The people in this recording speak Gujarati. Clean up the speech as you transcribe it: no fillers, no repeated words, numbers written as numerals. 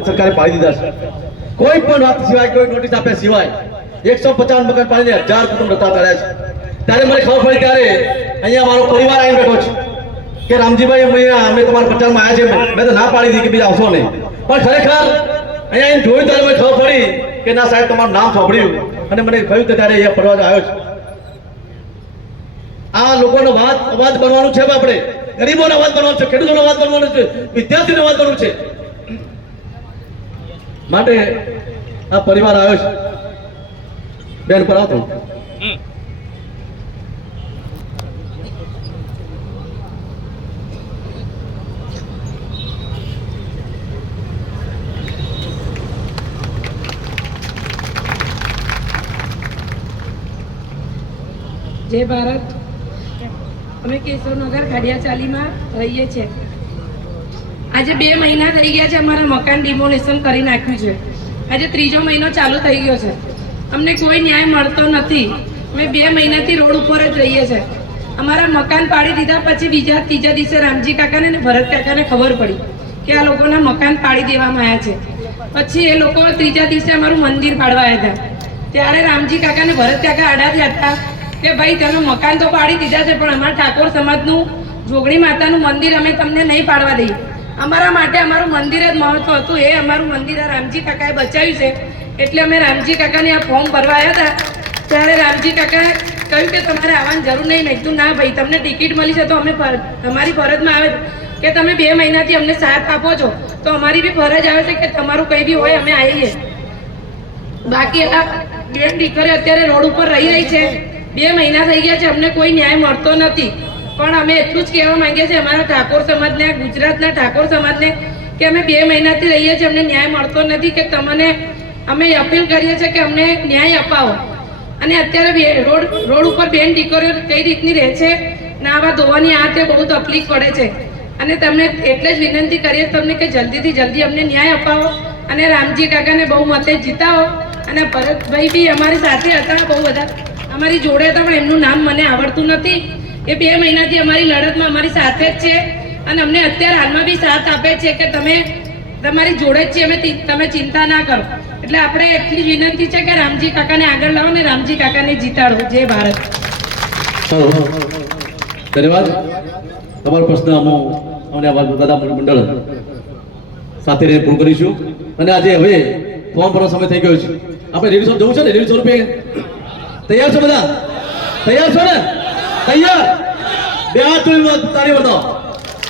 સરકારે પાડી દીધા છે. કોઈ પણ વાત સિવાય, કોઈ નોટિસ આપ્યા સિવાય 150 મકાન પાડીને 1000 કુટુંબ નતા કર્યા છે. ત્યારે મને ખબર પડી, ત્યારે અહીંયા મારો પરિવાર આવીને બેઠો છે કે રામજીભાઈ અમે તમારા પ્રચારમાં આવ્યા છે. મેં તો ના પાડી દીધી કે બીજા આવશો નહીં. પણ ખરેખર અહીંયા આવીને જોયું ત્યારે મને ખબર પડી કે ના સાહેબ, તમારું નામ સાંભળ્યું અને મને કહ્યું કે ત્યારે અહીંયા ફરવા આવ્યો છે. આ લોકોનો અવાજ બનવાનું છે. આપણે ગરીબોનો અવાજ બનવાનો છે, ખેડૂતોનો અવાજ બનવાનો છે, વિદ્યાર્થીનો અવાજ બનવાનો છે. માટે આ પરિવાર આવ્યો છે. બેન પર આવતો જય ભારત. અમે કેશવનગર ખાડિયાચાલીમાં રહીએ છીએ. આજે 2 મહિના થઈ ગયા છે અમારા મકાન ડિમોલેશન કરી નાખ્યું છે. આજે 3જો મહિનો ચાલુ થઈ ગયો છે. અમને કોઈ ન્યાય મળતો નથી. અમે 2 મહિનાથી રોડ ઉપર જ રહીએ છીએ. અમારા મકાન પાડી દીધા પછી ત્રીજા દિવસે રામજી કાકાને અને ભરત કાકાને ખબર પડી કે આ લોકોના મકાન પાડી દેવામાં આવ્યા છે. પછી એ લોકો ત્રીજા દિવસે અમારું મંદિર પાડવા આવ્યા હતા. ત્યારે રામજી કાકા અને ભરત કાકા આડા થયા હતા કે ભાઈ, તમે મકાન તો પાડી દીધા છે, પણ અમારા ઠાકોર સમાજનું જોગણી માતાનું મંદિર અમે તમને નહીં પાડવા દઈએ. અમારા માટે અમારું મંદિર જ મહત્વ હતું. એ અમારું મંદિર આ રામજી કાકાએ બચાવ્યું છે. એટલે અમે રામજી કાકાને આ ફોર્મ ભરવા આવ્યા હતા. ત્યારે રામજી કાકાએ કહ્યું કે તમારે આવવાની જરૂર નહીં. મેં કીધું ના ભાઈ, તમને ટિકિટ મળી છે તો અમે તમારી ફરજમાં આવે કે તમે 2 મહિનાથી અમને સાથ આપો છો, તો અમારી બી ફરજ આવે છે કે તમારું કંઈ બી હોય અમે આવીએ. બાકી આ બેન દીકરીઓ અત્યારે રોડ ઉપર રહી છે. 2 મહિના થઈ ગયા છે, અમને કોઈ ન્યાય મળતો નથી. પણ અમે એટલું જ કહેવા માંગીએ છીએ અમારા ઠાકોર સમાજને, ગુજરાતના ઠાકોર સમાજને, કે અમે 2 મહિનાથી રહીએ છીએ, અમને ન્યાય મળતો નથી. કે તમને અમે અપીલ કરીએ છીએ કે અમને ન્યાય અપાવો. અને અત્યારે રોડ ઉપર બેન દીકરીઓ કઈ રીતની રહે છે, નાવા ધોવાની આ તે બહુ તકલીફ પડે છે. અને તમને એટલે જ વિનંતી કરીએ તમને કે જલ્દીથી જલ્દી અમને ન્યાય અપાવો અને રામજી કાકાને બહુ મતે જીતાવો. અને ભરતભાઈ બી અમારી સાથે હતા, બહુ બધા અમારી જોડે હતા, પણ એમનું નામ મને આવડતું નથી. એ 2 મહિનાથી અમારી લડતમાં અમારી સાથે જ છે અને અમને અત્યારે હાલમાં બી સાથ આપે છે કે તમે તમારી જોડે જ છીએ, તમે ચિંતા ના કરો. એટલે આપણે એટલી વિનંતી છે કે રામજી કાકાને આગળ લાવો ને રામજી કાકાને જીતાડો. જય ભારત. ધન્યવાદ. તમારો પ્રશ્ન અમને બધા મંડળ સાથે પૂરું કરીશું. અને આજે હવે ફોર્મ ભરવાનો સમય થઈ ગયો છે. આપણે રેડી જવું છે ને? 150 રૂપિયા તૈયાર છો બધા? તૈયાર છો ને? તૈયાર? 2 હાથ તાળી બતાવો.